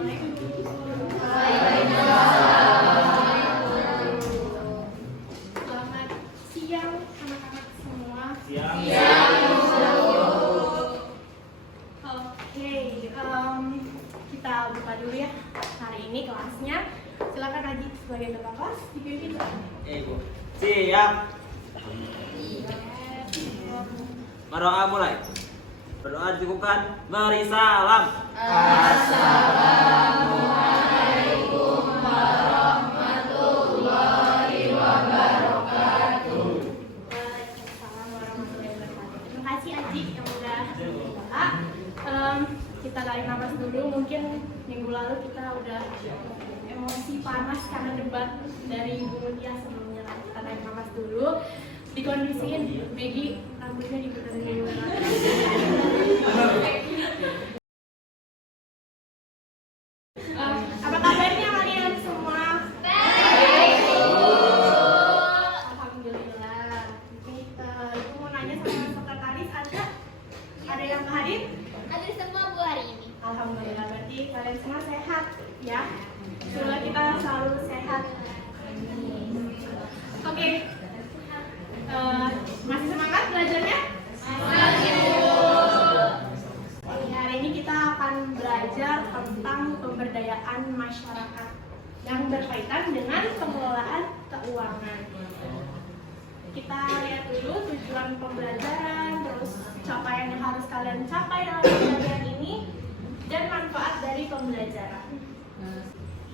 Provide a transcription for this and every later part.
Selamat siang anak-anak semua. Siang. Oke, kita buka dulu ya hari ini kelasnya. Silakan Aji sebagai ketua kelas dipimpin. Bu. Siap. Berdoa mulai. Berdoa cukupkan. Beri salam. Assalamualaikum warahmatullahi wabarakatuh. Waalaikumsalam warahmatullahi wabarakatuh. Terima kasih Aji yang udah berdoa. Kita tarik nafas dulu. Mungkin minggu lalu kita udah emosi panas karena debat dari Ibu Mutia sebelumnya. Kita tarik nafas dulu. Dikondisiin, Maggie rambutnya diputerin dulu. Apa kabarnya kalian semua? Baik. Alhamdulillah. Ibu mau nanya sama sekretaris, ada yang hadir? Ada semua Bu hari ini. Alhamdulillah, berarti kalian semua sehat ya. Semoga kita selalu sehat. Oke. Masih semangat belajarnya? Hari ini kita akan belajar tentang pemberdayaan masyarakat yang berkaitan dengan pengelolaan keuangan. Kita lihat dulu tujuan pembelajaran, terus capaian yang harus kalian capai dalam pembelajaran ini, dan manfaat dari pembelajaran.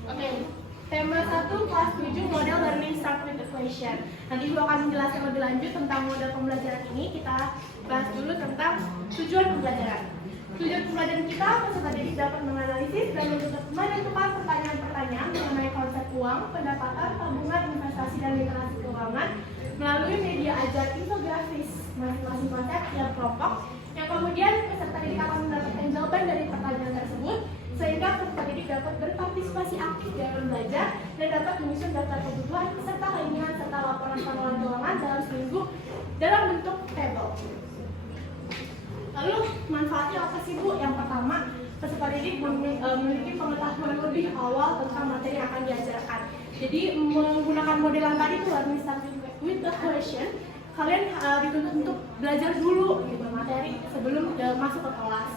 Oke. Tema 1, kelas 7, model learning start with a question. Nanti Ibu akan menjelaskan lebih lanjut tentang model pembelajaran ini. Kita bahas dulu tentang tujuan pembelajaran. Tujuan pembelajaran kita, peserta didik dapat menganalisis dan menentukan pertanyaan-pertanyaan mengenai konsep uang, pendapatan, tabungan, investasi, dan literasi keuangan melalui media ajar infografis masing-masing konsep tiap kelompok, yang kemudian peserta didik akan mendapatkan jawaban dari pertanyaan tersebut, sehingga peserta didik dapat berpartisipasi aktif dalam belajar dan dapat menyusun daftar kebutuhan serta keinginan serta laporan pengelolaan keuangan dalam seminggu dalam bentuk tabel. Lalu manfaatnya apa sih Bu? Yang pertama, peserta didik memiliki pengetahuan lebih awal tentang materi yang akan diajarkan. Jadi menggunakan modelan tadi itu learning start with the question, kalian dituntut untuk belajar dulu gitu materi sebelum masuk ke kelas.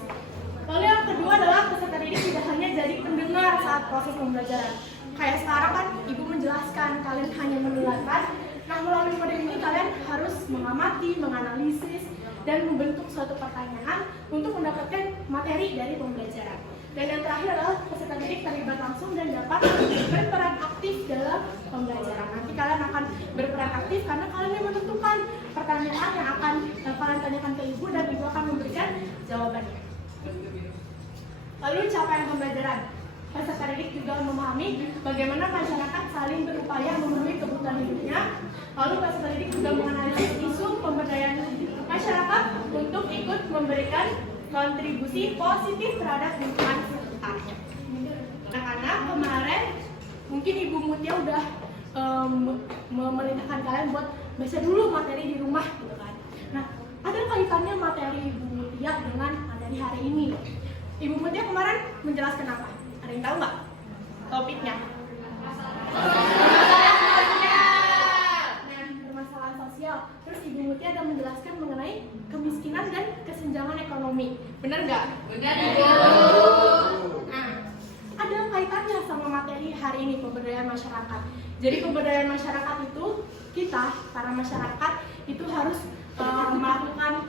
Lalu yang kedua adalah peserta didik tidak hanya jadi pendengar saat proses pembelajaran. Kayak sekarang kan Ibu menjelaskan, kalian hanya mendengarkan. Nah, melalui model ini kalian harus mengamati, menganalisis, dan membentuk suatu pertanyaan untuk mendapatkan materi dari pembelajaran. Dan yang terakhir adalah peserta didik terlibat langsung dan dapat berperan aktif dalam pembelajaran. Nanti kalian akan berperan aktif karena kalian yang menentukan pertanyaan yang akan kalian tanyakan ke Ibu dan Ibu akan memberikan jawabannya. Lalu capaian pembelajaran. Peserta didik juga memahami bagaimana masyarakat saling berupaya memenuhi kebutuhan hidupnya. Lalu peserta didik juga menganalisis isu pemberdayaan masyarakat untuk ikut memberikan kontribusi positif terhadap lingkungan sekitarnya. Anak-anak kemarin mungkin Ibu Mutia udah memerintahkan kalian buat baca dulu materi di rumah gitu kan. Nah, ada kaitannya materi Ibu Mutia dengan materi hari ini. Ibu Mutia kemarin menjelaskan apa? Ada yang tahu nggak topiknya? Permasalahan sosial. Terus Ibu Mutia ada menjelaskan mengenai kemiskinan dan kesenjangan ekonomi. Benar nggak? Benar. Nah, ada kaitannya sama materi hari ini, pemberdayaan masyarakat. Jadi pemberdayaan masyarakat itu kita, para masyarakat itu harus melakukan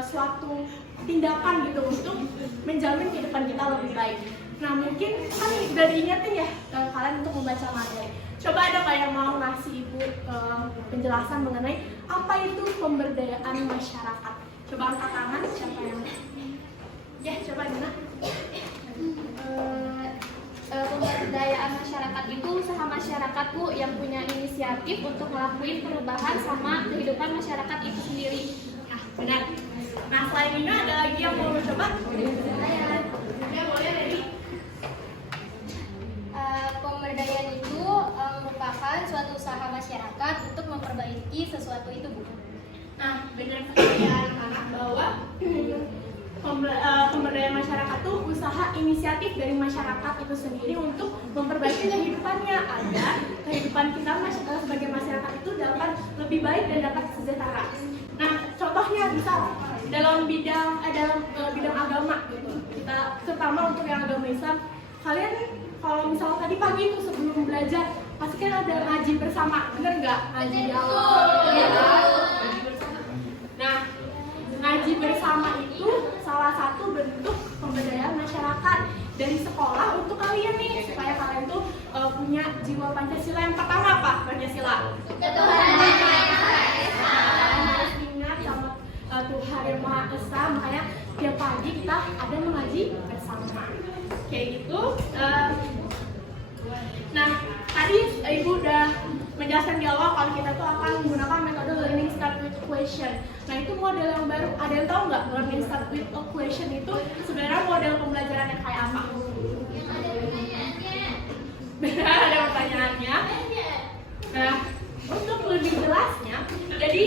suatu tindakan gitu untuk menjamin kehidupan kita lebih baik. Nah, mungkin kan udah diingetin ya kalian untuk membaca materi. Coba ada nggak yang mau ngasih Ibu penjelasan mengenai apa itu pemberdayaan masyarakat? Coba angkat tangan, siapa yang? Ya, coba Dina. Pemberdayaan masyarakat itu usaha masyarakat Bu yang punya inisiatif untuk ngelakuin perubahan sama kehidupan masyarakat itu sendiri. Nah, benar. Nah, selain ini ada lagi yang mau coba? Ya, boleh dari. Pemberdayaan itu merupakan suatu usaha masyarakat untuk memperbaiki sesuatu itu Bu. Nah, benar sekali ya anak-anak bahwa pemberdayaan masyarakat tuh usaha inisiatif dari masyarakat itu sendiri untuk memperbaiki kehidupannya agar kehidupan kita sebagai masyarakat itu dapat lebih baik dan dapat sejahtera. Nah, contohnya misal dalam bidang agama gitu. Kita terutama untuk yang agama Islam, kalian kalau misalnya tadi pagi itu sebelum belajar pasti kan ada ngaji bersama, bener nggak? Ngaji bersama. Nah, ngaji bersama itu salah satu bentuk pemberdayaan masyarakat dari sekolah untuk kalian nih, supaya kalian tuh punya jiwa Pancasila. Yang pertama apa? Pancasila. Harus ingat sama Tuhan Yang Maha Esa, makanya tiap pagi kita ada mengaji bersama. Kayak gitu. Nah, tadi Ibu udah menjelaskan di awal kalau kita tuh akan menggunakan metode learning start with question. Nah, itu model yang baru. Ada yang tahu nggak learning start with a question itu sebenarnya model pembelajaran yang kayak apa? Benar, ada pertanyaannya. Nah, untuk lebih jelasnya, jadi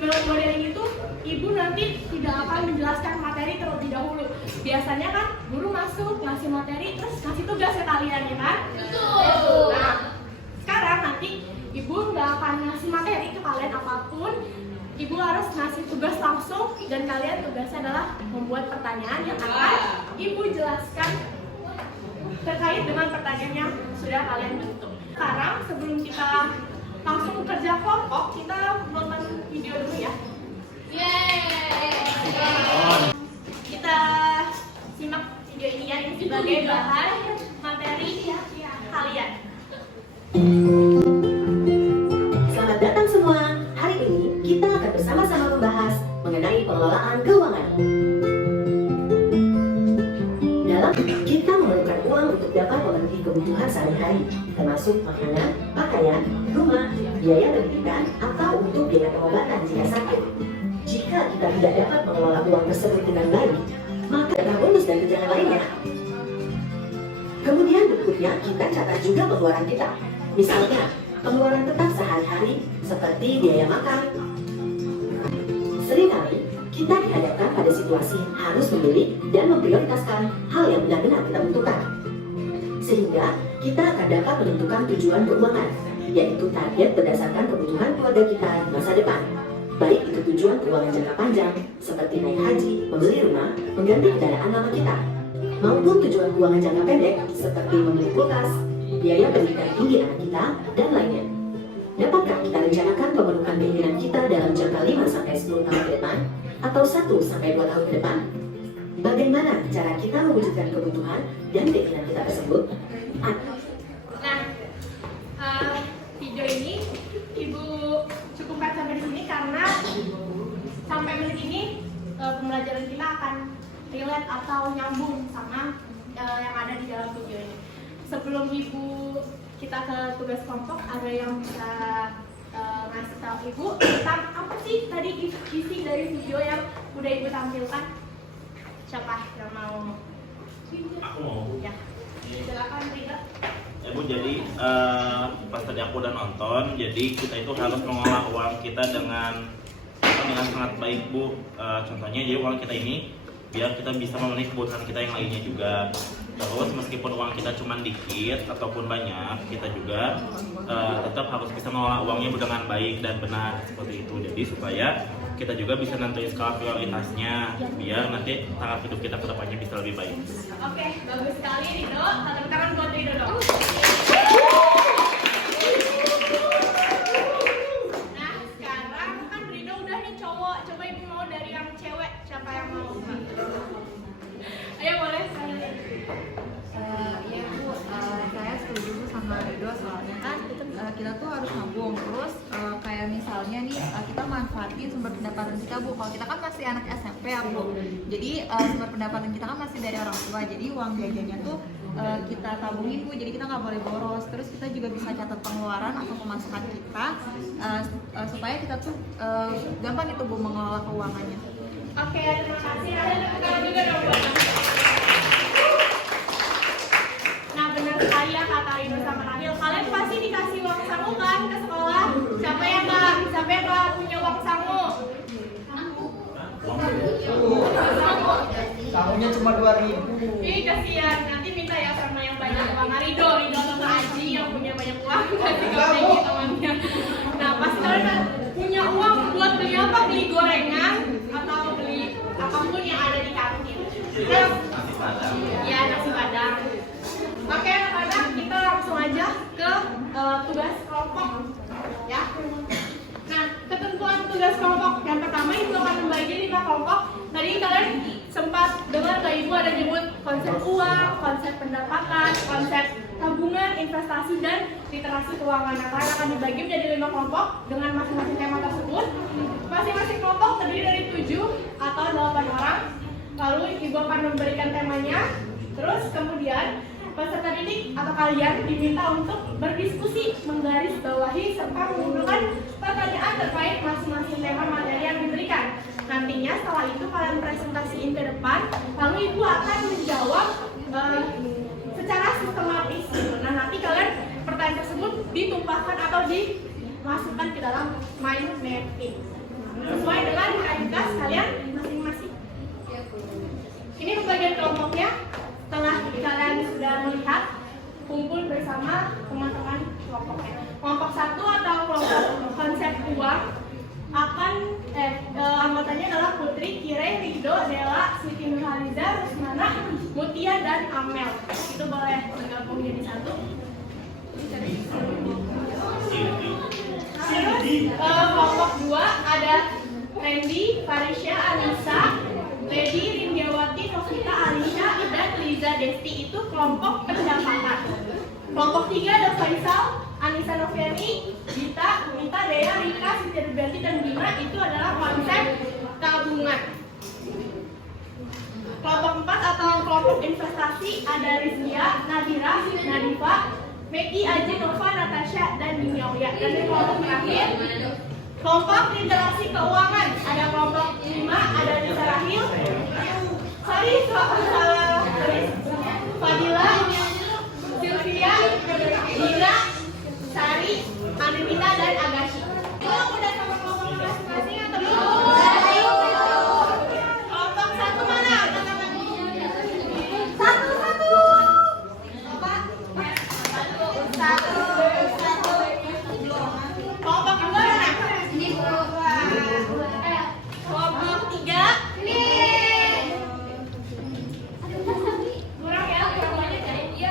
model ini tuh Ibu nanti tidak akan menjelaskan materi terlebih dahulu. Biasanya kan guru masuk ngasih materi terus ngasih tugas ke kalian, ya kan? Betul. Nah, sekarang nanti Ibu nggak akan ngasih materi ke kalian apapun. Ibu harus ngasih tugas langsung dan kalian tugasnya adalah membuat pertanyaan yang akan Ibu jelaskan terkait dengan pertanyaan yang sudah kalian bentuk. Sekarang sebelum kita langsung kerja kelompok, kita nonton video dulu ya. Kita simak video ini ya, sebagai bahan materi kalian. Selamat datang semua. Hari ini kita akan bersama-sama membahas mengenai pengelolaan keuangan. Dalam kita memerlukan uang untuk dapat memenuhi kebutuhan sehari-hari, termasuk makanan, pakaian, rumah, biaya pendidikan, atau untuk biaya pengobatan jika sakit. Jika kita tidak dapat mengelola uang tersebut dengan baik, maka ada bonus dan tunjangan lainnya. Kemudian berikutnya kita catat juga pengeluaran kita. Misalnya, pengeluaran tetap sehari-hari seperti biaya makan. Seringkali kita dihadapkan pada situasi harus memilih dan memprioritaskan hal yang benar-benar kita butuhkan. Sehingga kita akan dapat menentukan tujuan keuangan, yaitu target berdasarkan kebutuhan keluarga kita di masa depan. Baik itu tujuan keuangan jangka panjang, seperti naik haji, membeli rumah, mengganti kendaraan lama kita, maupun tujuan keuangan jangka pendek, seperti membeli kulkas, biaya pendidikan tinggi anak kita, dan lainnya. Dapatkah kita rencanakan pemenuhan keinginan kita dalam jangka 5-10 tahun ke depan, atau 1-2 tahun ke depan? Bagaimana cara kita mewujudkan kebutuhan dan keinginan kita tersebut? Nah, video ini Ibu cukupkan sampai di sini karena sampai menit ini pembelajaran kita akan relate atau nyambung sama yang ada di dalam video ini. Sebelum kita ke tugas kelompok, ada yang bisa ngasih tahu Ibu tentang apa sih tadi isi dari video yang udah Ibu tampilkan? Siapa yang mau? Aku mau. Ya, silakan Rida. Ibu, jadi pas tadi aku udah nonton, jadi kita itu harus mengolah uang kita dengan sangat baik, Bu. Contohnya, jadi uang kita ini biar kita bisa memenuhi kebutuhan kita yang lainnya juga. Terus meskipun uang kita cuma dikit ataupun banyak, kita juga tetap harus bisa mengolah uangnya dengan baik dan benar seperti itu. Jadi supaya kita juga bisa nentuin skala prioritasnya biar nanti taraf hidup kita ke depannya bisa lebih baik. Oke, bagus sekali Rido. Tepuk tangan buat Rido dong. Nah, sekarang kan Rido udah nih cowok. Coba Ibu mau dari yang cewek. Siapa yang mau? Ayo boleh sekali. Iya Bu, saya setuju sama Rido, soalnya kan kita tuh harus nabung. Terus kayak misalnya nih kita manfaatin sumber pendapatan kita, Bu. Kalau kita kan masih anak SMP ya Bu, jadi sumber pendapatan kita kan masih dari orang tua. Jadi uang jajannya tuh kita tabungin Bu, jadi kita nggak boleh boros. Terus kita juga bisa catat pengeluaran atau pemasukan kita supaya kita tuh gampang itu Bu mengelola keuangannya. Oke, terima kasih. Ada tepuk tangan juga dong buat Nah, benar sekali ya kata Rido sama Rahil. Kalian pasti dikasih uang sangu kan ke sekolah? Siapa yang nggak punya uang sangu? Tahunya cuma 2.000. Ih, kasihan. Nanti minta ya sama yang banyak uang. Rido sama Aji yang punya banyak uang. Kasih ke Peggy temannya. Nah, pas kalian punya uang buat beli apa? Beli gorengan atau beli apapun yang ada di kantin. Nah, ya nasi padang. Oke, anak-anak, kita langsung aja ke tugas kelompok, ya. Nah, ketentuan tugas kelompok yang pertama itu akan membagi 5 kelompok. Tadi kalian sempat dengar ke Ibu ada nyebut konsep uang, konsep pendapatan, konsep tabungan, investasi, dan literasi keuangan. Nah, kalian akan dibagi menjadi 5 kelompok dengan masing-masing tema tersebut. Masing-masing kelompok terdiri dari 7 atau 8 orang. Lalu Ibu akan memberikan temanya. Terus kemudian peserta didik atau kalian diminta untuk berdiskusi, menggarisbawahi, serta mengumpulkan pertanyaan terkait masing-masing tema materi yang diberikan. Nantinya setelah itu kalian presentasiin ke depan, lalu Ibu akan menjawab secara sistematis. Nah, nanti kalian pertanyaan tersebut ditumpahkan atau dimasukkan ke dalam mind mapping sesuai dengan identitas kalian masing-masing. Ini pembagian kelompoknya. Setelah kalian sudah melihat, kumpul bersama teman-teman kelompoknya. Kelompok 1 atau kelompok konsep uang akan anggotanya adalah Putri, Kire, Rido, Dela, Siti Nurhaliza, Rusmana, Mutia, dan Amel. Itu boleh bergabung jadi satu. Terus kelompok 2 ada Randy, Farisha, Anissa, Lady, Rindiawati, Novita, Alisha, dan Liza Desti. Itu kelompok pendapatan. Kelompok 3 ada Faisal, Anissa Noviani, Gita, Mita, Dea, Rika, Siti Rubianti, dan Bima. Itu adalah konsep tabungan. Kelompok 4 atau kelompok investasi ada Rizlia, Nadira, Nadifa, Meki, Aji, Nova, Natasha, dan Dinyoya. Dan kelompok terakhir kelompok literasi keuangan ada kelompok 5 ada Nisa Rahil, Fadila, Sylvia, Dina, Sari, Anita, dan Agashi. Belum udah sama kelompok masing-masing atau belum? Kelompok 1 mana? Satu. Apa? Satu. Kelompok 2 mana? Kelompok 3. Kurang ya? Iya.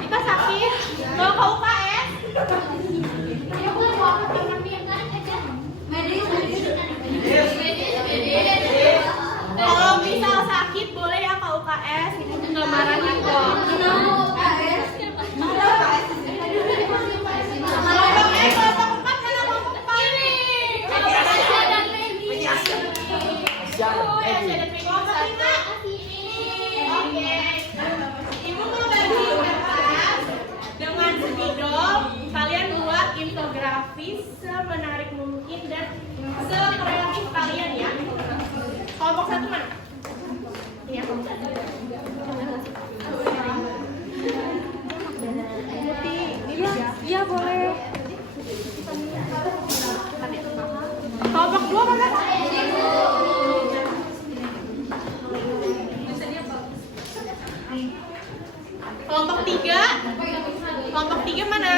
Kita sakit. Mau ke UKS? Kalau misal sakit boleh ya ke UKS. Itu nggak marahin kok. Ibu mau bagi kertas dengan spidol. Kalian buat infografis semenarik mungkin dan sekreatif kalian ya. Kelompok 1 mana? Iya, kelompok 1. Iya boleh. Kelompok 2 mana? Kelompok 3. Kelompok 3 mana?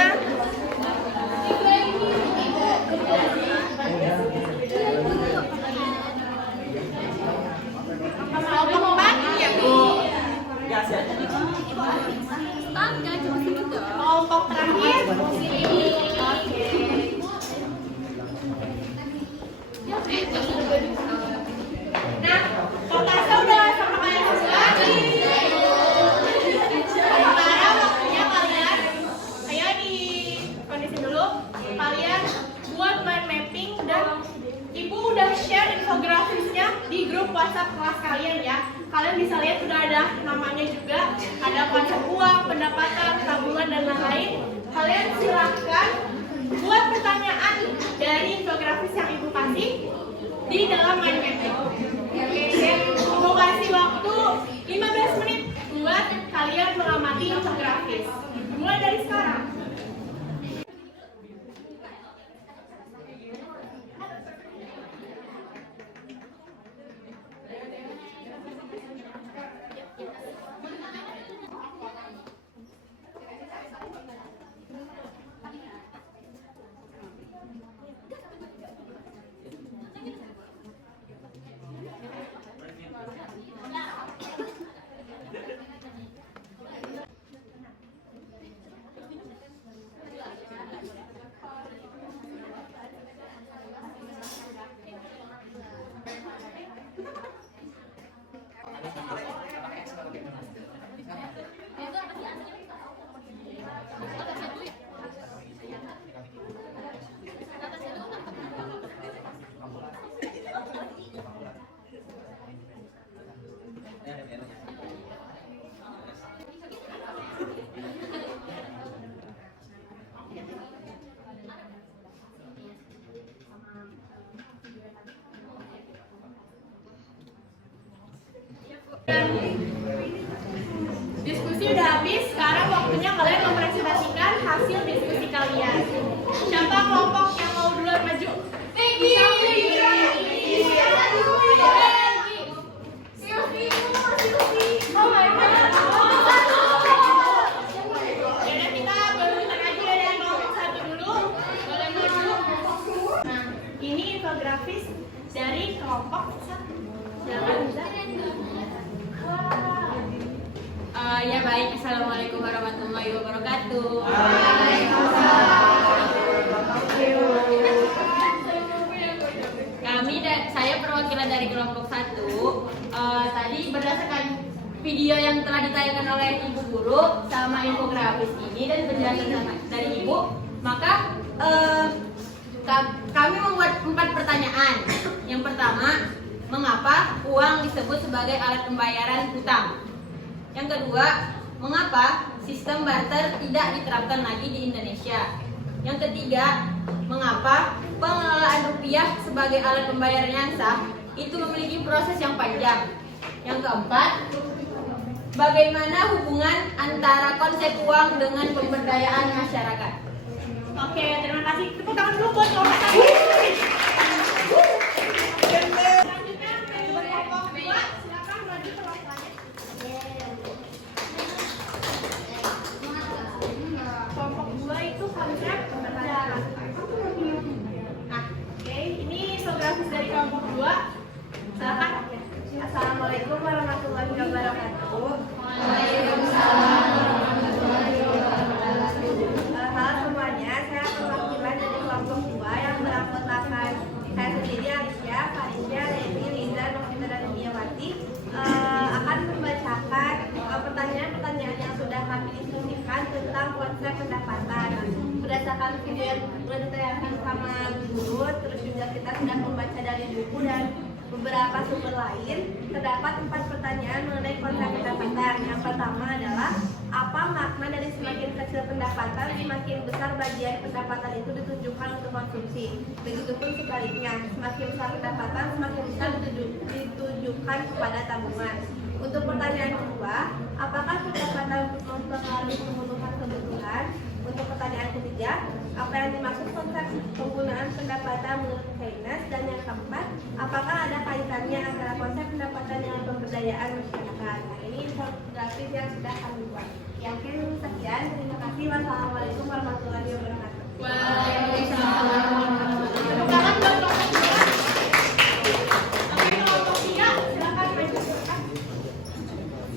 Kelompok 4 ya Bu. Kelompok terakhir. Nah, Kotasa udah sama kalian semua. Sekarang waktunya kalian, ayo di kondisi dulu. Kalian buat mind mapping dan Ibu udah share infografisnya di grup WhatsApp kelas kalian ya. Kalian bisa lihat sudah ada namanya juga, ada konsep uang, pendapatan, tabungan, dan lain-lain. Kalian silahkan buat pertanyaan dari infografis yang Ibu kasih di dalam mind mapping. Oke, mau kasih waktu 15 menit buat kalian mengamati infografis. Mulai dari sekarang. Diskusi udah habis, sekarang waktunya kalian mempresentasikan hasil diskusi kalian. Siapa kelompok yang mau duluan maju? Peggy! Oh my God! Yaudah, kita berbentar aja dari kelompok 1 dulu. Boleh maju. Nah, ini infografis dari kelompok 1. Silakan, Bisa. Ya baik, Assalamualaikum warahmatullahi wabarakatuh. Saya perwakilan dari kelompok 1. Tadi berdasarkan video yang telah ditayangkan oleh Ibu Guru sama infografis ini dan penjelasan dari Ibu, maka kami membuat 4 pertanyaan. Yang pertama, mengapa uang disebut sebagai alat pembayaran hutang? Yang kedua, mengapa sistem barter tidak diterapkan lagi di Indonesia? Yang ketiga, mengapa pengelolaan rupiah sebagai alat pembayaran yang sah itu memiliki proses yang panjang? Yang keempat, bagaimana hubungan antara konsep uang dengan pemberdayaan masyarakat? Oke, terima kasih. Tepuk tangan dulu buat kelompok 1. Selanjutnya, kelompok 2. Silakan maju ke lapangannya. Kelompok 2 itu konsep pemberdayaan. Nah, oke, ini infografis dari kelompok 2. Silakan. Assalamualaikum warahmatullahi wabarakatuh. Waalaikumsalam. Halo semuanya, saya perwakilan dari kelompok 2 yang beranggotakan saya sendiri, Alicia, Farisya, Levi, Linda, Novita, dan Diawati, akan membacakan pertanyaan-pertanyaan yang sudah kami diskusikan tentang konsep pendapatan. Berdasarkan video yang sudah ditayangkan sama guru, terus juga kita sudah membaca dari buku dan beberapa sumber lain, terdapat 4 pertanyaan mengenai konsep pendapatan. Yang pertama adalah, apa makna dari semakin kecil pendapatan, semakin besar bagian pendapatan itu ditunjukkan untuk konsumsi. Begitupun sebaliknya, semakin besar pendapatan, semakin besar ditujukan kepada tabungan. Untuk pertanyaan kedua, apakah pendapatan mempengaruhi kebutuhan kebutuhan? Untuk pertanyaan ketiga, apa yang dimaksud konsep penggunaan pendapatan menurut Keynes? Dan yang keempat, apakah ada kaitannya antara konsep pendapatan dengan pemberdayaan masyarakat? Nah, ini infografis yang sudah kami buat. Yakin sekian, terima kasih. Wassalamualaikum warahmatullahi wabarakatuh. Waalaikumsalam. Tepuk tangan buat kelompok 2. Oke, kelompok 3. Silakan maju.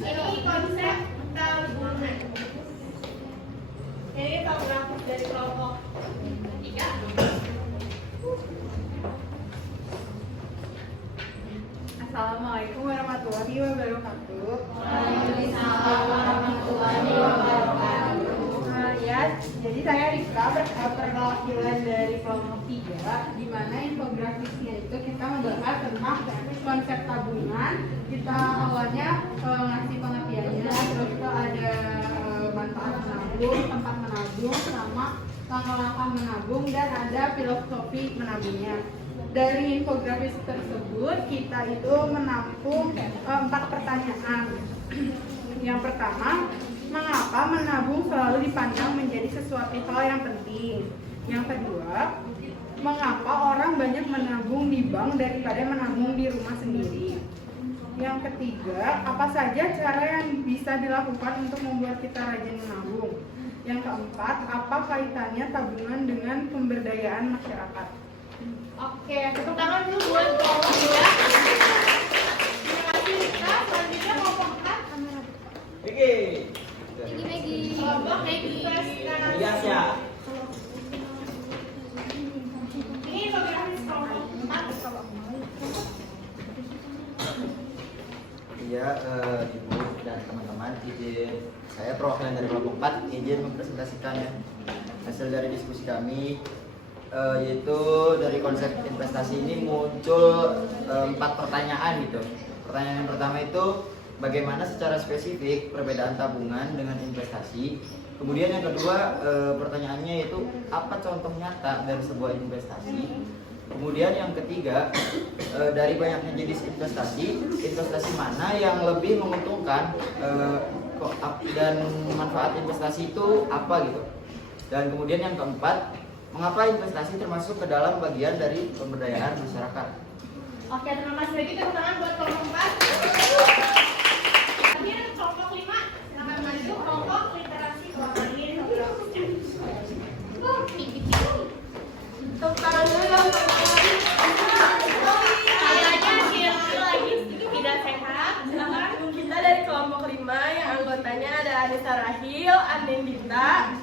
Ini konsep tabungan. Ini infografis dari kelompok 3. Assalamualaikum warahmatullahi wabarakatuh. Waalaikumsalam warahmatullahi wabarakatuh. Ya, jadi saya Rika, perwakilan dari kelompok 3, di mana infografisnya itu kita membahas tentang konsep tabungan. Kita awalnya ngasih pengertiannya, terus itu ada manfaat menabung, tempat menabung, sama langkah-langkah menabung, dan ada filosofi menabungnya. Dari infografis tersebut kita itu menampung 4 pertanyaan. Yang pertama, mengapa menabung selalu dipandang menjadi sesuatu hal yang penting? Yang kedua, mengapa orang banyak menabung di bank daripada menabung di rumah sendiri? Yang ketiga, apa saja cara yang bisa dilakukan untuk membuat kita rajin menabung? Yang keempat, apa kaitannya tabungan dengan pemberdayaan masyarakat? Oke, tepuk tangan dulu buat kelompok 2. Terima kasih Rika. Selanjutnya kelompok 4. Oke. Kelompok Maggie. Iya, siap. Ini infografis kelompok 4. Iya, Ibu dan teman-teman, izin saya perwakilan dari kelompok 4 izin mempresentasikan ya hasil dari diskusi kami, yaitu dari konsep investasi ini muncul 4 pertanyaan gitu. Pertanyaan yang pertama itu, bagaimana secara spesifik perbedaan tabungan dengan investasi? Kemudian yang kedua, pertanyaannya yaitu, apa contoh nyata dari sebuah investasi? Kemudian yang ketiga, dari banyaknya jenis investasi mana yang lebih menguntungkan dan manfaat investasi itu apa gitu. Dan kemudian yang keempat, mengapa investasi termasuk ke dalam bagian dari pemberdayaan masyarakat. Oke, terima kasih lagi tepuk tangan buat kelompok 4. Terakhir kelompok 5, silakan maju kelompok literasi keuangan ini. Tepuk tangan dulu dong. Kayaknya Shirley lagi tidak sehat. Silakan. Kita dari kelompok 5 yang anggotanya ada Anissa Rahil, Andendita,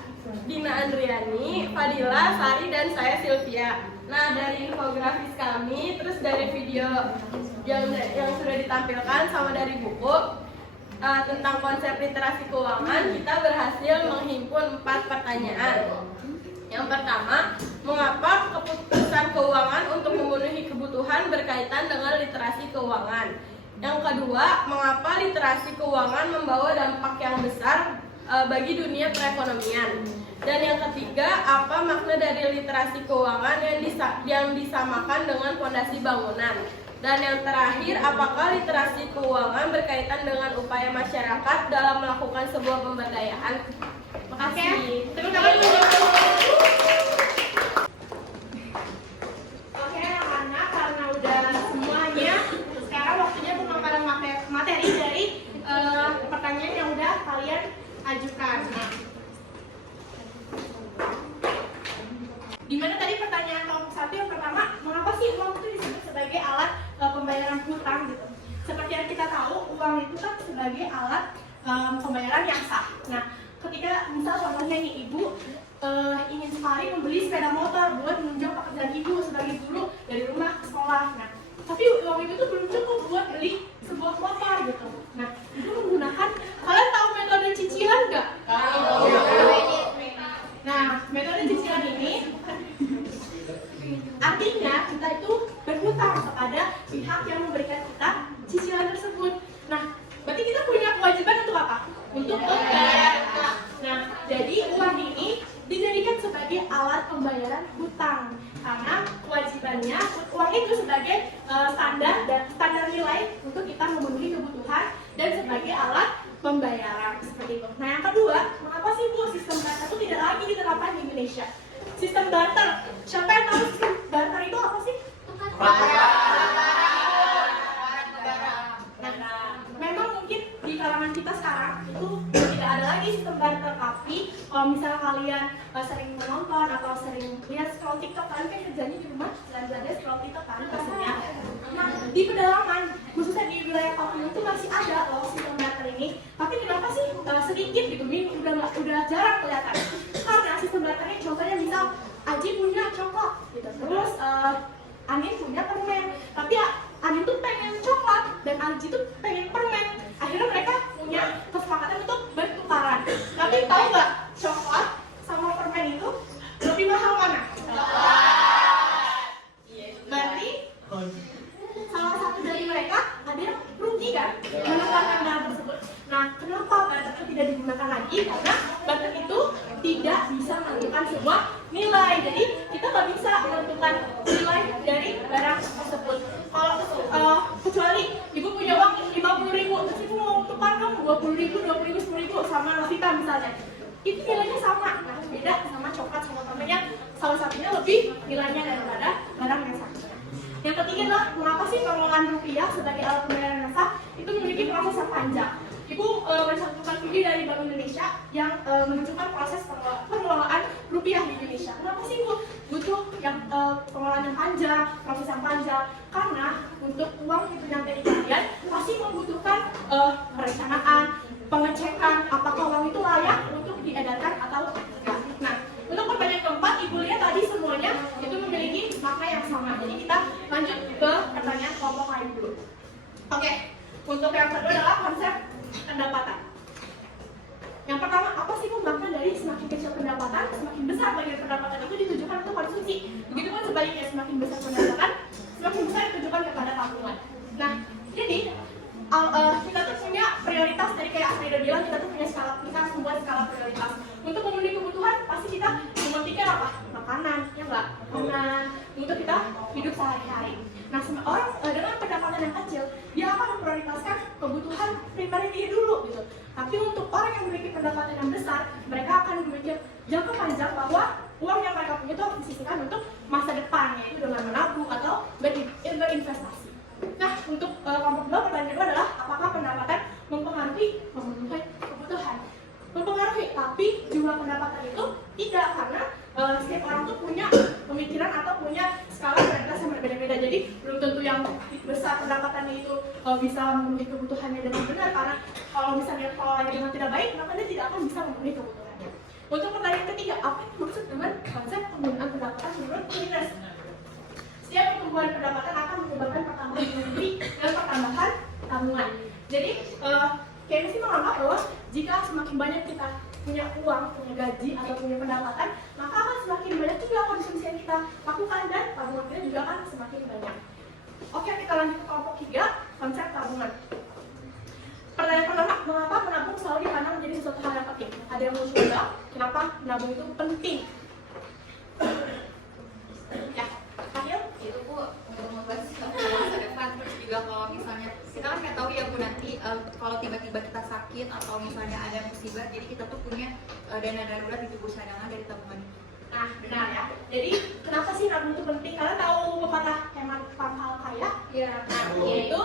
Dina Andriani, Fadila, Sari, dan saya Sylvia. Nah, dari infografis kami, terus dari video yang sudah ditampilkan sama dari buku tentang konsep literasi keuangan, kita berhasil menghimpun 4 pertanyaan. Yang pertama, mengapa keputusan keuangan untuk memenuhi kebutuhan berkaitan dengan literasi keuangan? Yang kedua, mengapa literasi keuangan membawa dampak yang besar bagi dunia perekonomian? Dan yang ketiga, apa makna dari literasi keuangan yang disamakan dengan fondasi bangunan? Dan yang terakhir, apakah literasi keuangan berkaitan dengan upaya masyarakat dalam melakukan sebuah pemberdayaan? Makasih. Tepuk tangan dulu. Oke, anak-anak, karena udah semuanya, sekarang waktunya pemaparan materi dari pertanyaan yang udah kalian ajukan. Nah, dimana tadi pertanyaan kelompok 1 yang pertama, mengapa sih uang itu disebut sebagai alat pembayaran hutang gitu? Seperti yang kita tahu, uang itu kan sebagai alat pembayaran yang sah. Nah, ketika misal contohnya nih ibu ingin sekali membeli sepeda motor buat menunjang pekerjaan ibu sebagai guru dari rumah ke sekolah. Nah, tapi uang itu tuh belum cukup buat beli sebuah motor gitu. Nah, itu menggunakan, kalian tahu metode cicilan nggak? Tahu. Nah, metode cicilan ini artinya kita itu berhutang kepada pihak yang memberikan kita cicilan tersebut. Nah, berarti kita punya kewajiban untuk apa? Untuk membayar. Nah, jadi uang ini dijadikan sebagai alat pembayaran hutang karena kewajibannya uang itu sebagai standar nilai untuk kita memenuhi kebutuhan dan sebagai alat pembayaran seperti itu. Nah, yang kedua, mengapa sih Bu sistem barter itu tidak lagi diterapkan di Indonesia? Sistem barter, siapa yang tahu sistem barter itu apa sih? Nah, memang mungkin di kalangan kita sekarang itu tidak ada lagi sistem barter, tapi kalau misal kalian sering menonton atau sering lihat scroll TikTok, kalian kan kerjanya di rumah belajar scroll TikTok kan pastinya. Nah, di pedalaman, khususnya di wilayah Papua itu masih ada loh sistem barter ini. Tapi kenapa sih sedikit gitu, udah jarang kelihatan? Karena sistem barter ini contohnya misal Aji punya coklat gitu, terus Anin punya permen, tapi Anin tuh pengen coklat dan Aji tuh pengen permen. Akhirnya mereka punya kesepakatan untuk bertukaran. Tapi tahu nggak, coklat sama permen itu lebih mahal mana? Berarti salah satu dari mereka ada yang rugi kan menukarkan barang tersebut. Nah, kenapa barter itu tidak digunakan lagi? Karena barter itu tidak bisa menentukan sebuah nilai. Jadi kita nggak bisa menentukan nilai dari barang tersebut. Kalau kecuali ibu punya uang 50.000, terus ibu mau tukar dong 20.000, 10.000 sama Novita misalnya, itu nilainya sama. Nah, beda sama coklat sama permennya, salah satunya lebih nilainya daripada barang yang satunya. Yang ketiga adalah mengapa sih pengelolaan rupiah sebagai alat pembayaran yang sah itu memiliki proses yang panjang. Ibu mencantumkan video dari Bank Indonesia yang menunjukkan proses pengelolaan rupiah di Indonesia. Kenapa sih Bu butuh yang pengelolaan yang panjang, proses yang panjang? Karena untuk uang itu nyampe di kalian pasti membutuhkan perencanaan, pengecekan apakah uang itu layak untuk diedarkan atau tidak. Nah, untuk pertanyaan keempat, Ibu lihat tadi semuanya itu memiliki makna yang sama. Jadi kita lanjut ke pertanyaan kelompok lain dulu. Oke, untuk yang kedua adalah konsep pendapatan. Yang pertama, apa sih makna dari semakin kecil pendapatan, semakin besar bagian pendapatan itu ditujukan untuk konsumsi. Begitupun sebaliknya, semakin besar pendapatan, semakin besar ditujukan kepada tabungan. Nah, jadi kita tuh punya prioritas, dari kayak Asrida bilang, kita tuh punya skala, kita harus membuat skala prioritas. Untuk memenuhi kebutuhan, pasti kita mementingkan apa? Makanan, ya enggak? Makanan, untuk kita hidup sehari-hari. Nah, orang dengan pendapatan yang kecil, dia akan memprioritaskan kebutuhan primer dia dulu gitu. Tapi Tapi untuk orang yang memiliki pendapatan yang besar, mereka akan memikir jangka panjang bahwa uang yang mereka punya itu harus disisihkan untuk masa depan, yaitu dengan menabung atau berinvestasi. Nah, untuk kelompok 2, pertanyaan kedua adalah apakah pendapatan mempengaruhi memenuhi kebutuhan? Mempengaruhi, tapi jumlah pendapatan itu tidak, karena setiap orang tuh punya pemikiran atau punya skala prioritas yang berbeda-beda. Jadi belum tentu yang besar pendapatannya itu bisa memenuhi kebutuhannya dengan benar, karena kalau misalnya polanya dengan tidak baik, maka dia tidak akan bisa memenuhi kebutuhannya. Untuk pertanyaan ketiga, apa yang dimaksud dengan konsep penggunaan pendapatan menurut Keynes? Setiap pertumbuhan pendapatan akan menyebabkan pertambahan energi dan pertambahan tabungan. Jadi Keynes ini menganggap bahwa jika semakin banyak kita punya uang, punya gaji, atau punya pendapatan, maka akan semakin banyak juga konsumsi yang kita lakukan dan tabungan kita juga akan semakin banyak. Oke, kita lanjut ke kelompok 3, konsep tabungan. Pertanyaan pertama, mengapa menabung selalu dipandang menjadi sesuatu hal yang penting? Ada yang mau coba? Kenapa menabung itu penting? Ya, Kahil? Itu Bu, untuk membahas masa depan. Terus juga kalau misalnya kita kan nggak tahu ya Bu, nanti kalau tiba-tiba kita sakit atau misalnya ada musibah, jadi kita tuh punya dana darurat di tubuh cadangan dari tabungan. Nah, benar ya. Jadi kenapa sih nabung itu penting? Karena tahu pepatah hemat pangkal kaya? Iya. Nah, yaitu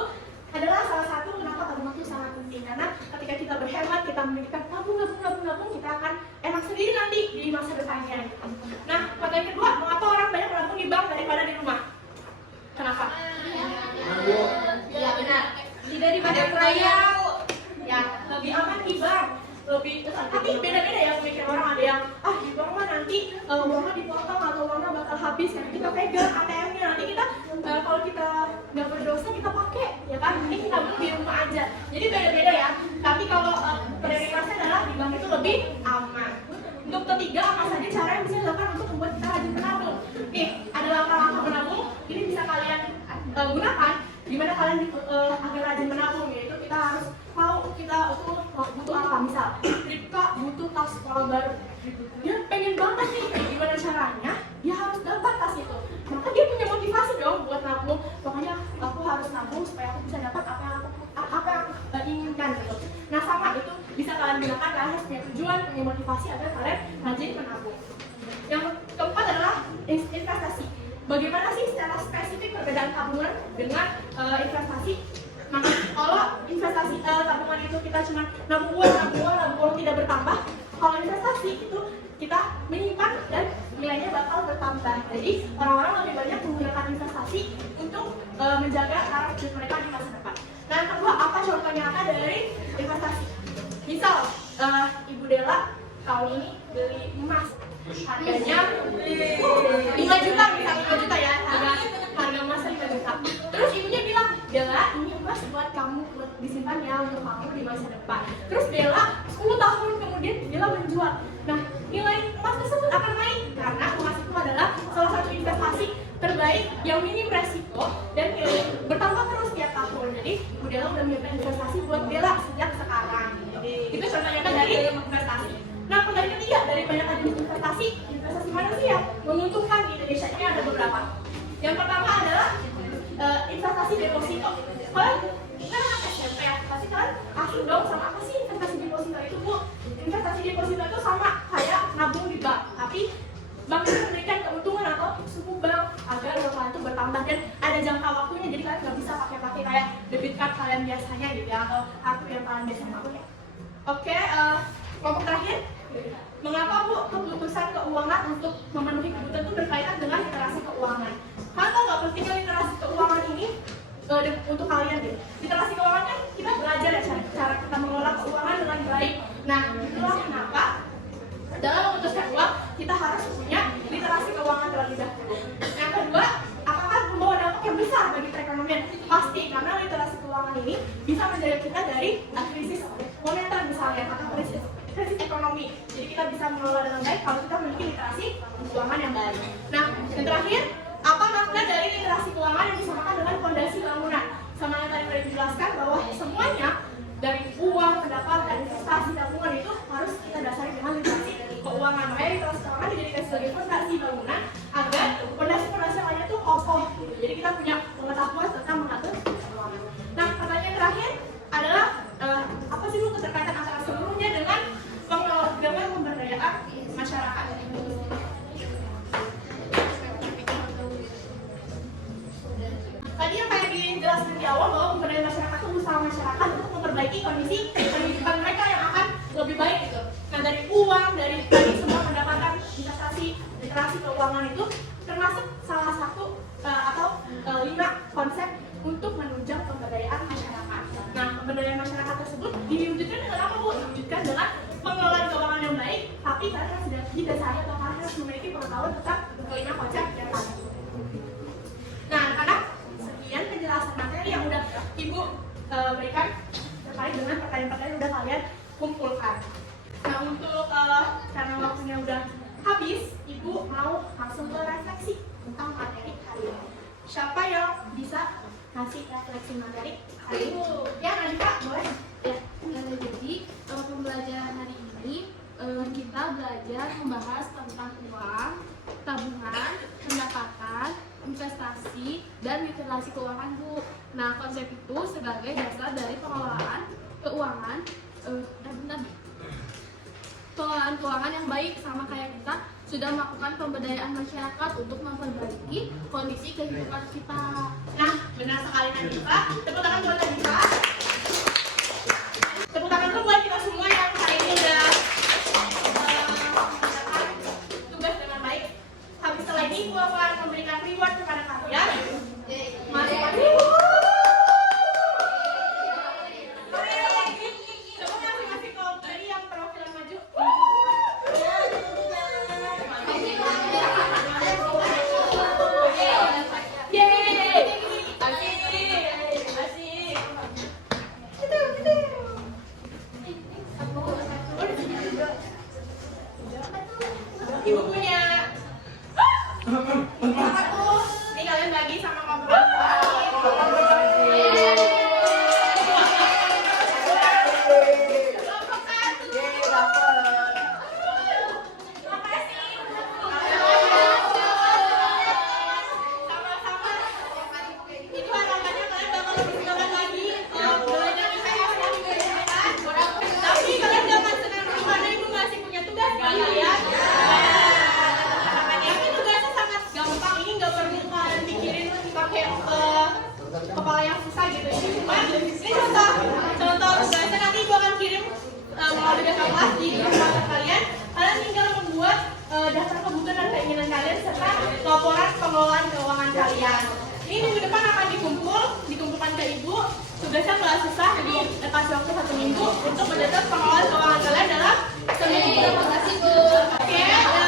adalah salah satu kenapa tabungan itu sangat penting. Karena ketika kita berhemat, kita memikirkan nabung, kita akan enak sendiri nanti di masa depannya. Nah, pertanyaan kedua, mengapa orang banyak menabung di bank daripada di rumah? Kenapa? Iya benar. Tidak di bank raya. Ya, lebih aman di bank. Tapi beda-beda ya pemikiran orang. Ada yang di bank mah nanti uangnya dipotong atau uangnya bakal habis, nanti kita pegang ATM-nya, nanti kita kalau kita nggak berdosa kita pakai, ya kan? Ini kita di rumah aja. Jadi beda-beda ya. Tapi kalau prioritasnya adalah di bank itu lebih aman. Untuk ketiga, apa saja cara yang bisa dilakukan untuk membuat kita rajin menabung? Nih, ada langkah-langkah menabung. Ini bisa kalian gunakan. Gimana kalian agar rajin menabung? Yaitu kita harus tahu kita tuh butuh apa. Misal, Ripka butuh tas sekolah baru. Dia pengen banget nih, gimana caranya? Dia harus dapat tas itu. Maka dia punya motivasi dong buat nabung. Pokoknya aku harus nabung supaya aku bisa dapat apa yang aku inginkan gitu. Nah, sama itu bisa kalian gunakan. Kalian harus punya tujuan, punya motivasi agar kalian rajin menabung. Yang keempat adalah investasi. Bagaimana sih secara spesifik perbedaan tabungan dengan investasi? Nah, kalau investasi tabungan itu kita cuma nabung uang tidak bertambah. Kalau investasi itu kita menyimpan dan nilainya bakal bertambah. Jadi orang-orang lebih banyak menggunakan investasi untuk menjaga taraf hidup mereka di masa depan. Nah, yang kedua, apa contoh nyata dari investasi? Misal Ibu Dela tahun ini beli emas, harganya 5 juta, misal 5 juta ya, harga emasnya 5 juta. Terus ibunya bilang, Dela, ini emas buat kamu, buat disimpan ya untuk kamu di masa depan. Terus Dela 10 tahun kemudian Dela menjual. Nah, nilai emas tersebut akan naik karena emas itu adalah salah satu investasi terbaik yang minim resiko dan bertambah terus tiap tahun. Jadi Bu Dela udah menyiapkan investasi buat Dela sejak sekarang. Itu contohnya kan dari investasi. Nah, pertanyaan ketiga, dari banyak jenis investasi mana sih yang menguntungkan di Indonesia? Ini ada beberapa. Yang pertama adalah investasi deposito. Kalian kan anak SMP ya, pasti kalian asing dong sama apa sih investasi deposito itu, Bu? Investasi deposito itu sama kayak nabung di bank, tapi bank itu memberikan keuntungan atau suku bank agar uang kalian itu bertambah dan ada jangka waktunya, jadi kalian nggak bisa pakai kayak debit card kalian biasanya gitu ya, atau kartu yang kalian biasanya pakai. Oke, kelompok terakhir, mengapa Bu keputusan keuangan untuk memenuhi kebutuhan itu berkaitan dengan literasi keuangan? Kalian tahu nggak pentingnya literasi keuangan ini untuk kalian deh? Literasi keuangan kan kita belajar ya cara kita mengelola keuangan dengan baik. Nah, itulah kenapa dalam memutuskan uang kita harus punya literasi keuangan terlebih dahulu. Yang kedua, apakah membawa dampak yang besar bagi perekonomian? Pasti, karena literasi keuangan ini bisa menjaga kita dari krisis moneter misalnya atau krisis ekonomi. Jadi kita bisa mengelola dengan baik kalau kita memiliki literasi keuangan yang baik. Nah, yang terakhir, apa makna dari literasi keuangan yang disamakan dengan fondasi bangunan? Sama yang tadi sudah dijelaskan bahwa semuanya dari uang, pendapatan, investasi, tabungan itu harus kita dasari dengan literasi keuangan. Makanya literasi keuangan dijadikan sebagai fondasi bangunan agar fondasi-fondasi lainnya itu kokoh. Jadi kita punya pengetahuan tentang mengatur keuangan. Nah, pertanyaan terakhir adalah apa sih Bu keterkaitan antara semua dijelaskan di awal bahwa pemberdayaan masyarakat itu usaha masyarakat untuk memperbaiki kondisi kehidupan mereka yang akan lebih baik gitu. Nah dari uang, dari semua pendapatan, investasi, literasi keuangan itu termasuk salah satu atau 5 konsep untuk menunjang pemberdayaan masyarakat. Nah pemberdayaan masyarakat tersebut diwujudkan dengan apa Bu? Diwujudkan dengan pengelolaan keuangan yang baik, tapi kalian harus didasari atau kalian harus memiliki pengetahuan tentang kelima konsep yang tadi. Nah anak-anak, sekian penjelasan materi yang udah Ibu berikan terkait dengan pertanyaan-pertanyaan yang udah kalian kumpulkan. Nah untuk karena waktunya udah habis, Ibu mau langsung ke refleksi tentang materi hari ini. Siapa yang bisa ngasih refleksi materi hari ini? Ya Nadika, boleh? Ya, jadi pembelajaran hari ini kita belajar membahas tentang uang, tabungan, pendapatan, investasi, dan literasi keuangan Bu. Nah konsep itu sebagai dasar dari pengelolaan keuangan pengelolaan keuangan yang baik, sama kayak kita sudah melakukan pemberdayaan masyarakat untuk memperbaiki kondisi kehidupan kita. Nah, benar sekali Nadika. Tepuk tangan buat Nadika. Tepuk tangan dulu buat kita semua yang hari ini udah melaksanakan tugas dengan baik. Habis setelah ini, Ibu akan memberikan reward kepada kalian. Masing-masing. Coba masing-masing dari yang perwakilan maju. Ibu punya. Ini kalian bagi sama kamu. Kepala yang susah gitu, ini cuma ini contoh tugasnya nanti Ibu akan kirim melalui data kelas di kelas kalian. Kalian tinggal membuat daftar kebutuhan dan keinginan kalian serta laporan pengelolaan keuangan kalian. Ini minggu depan akan dikumpulkan ke Ibu. Tugasnya nggak susah, jadi kasih waktu 1 minggu untuk mencatat pengelolaan keuangan kalian dalam seminggu. Terima kasih Bu. Oke.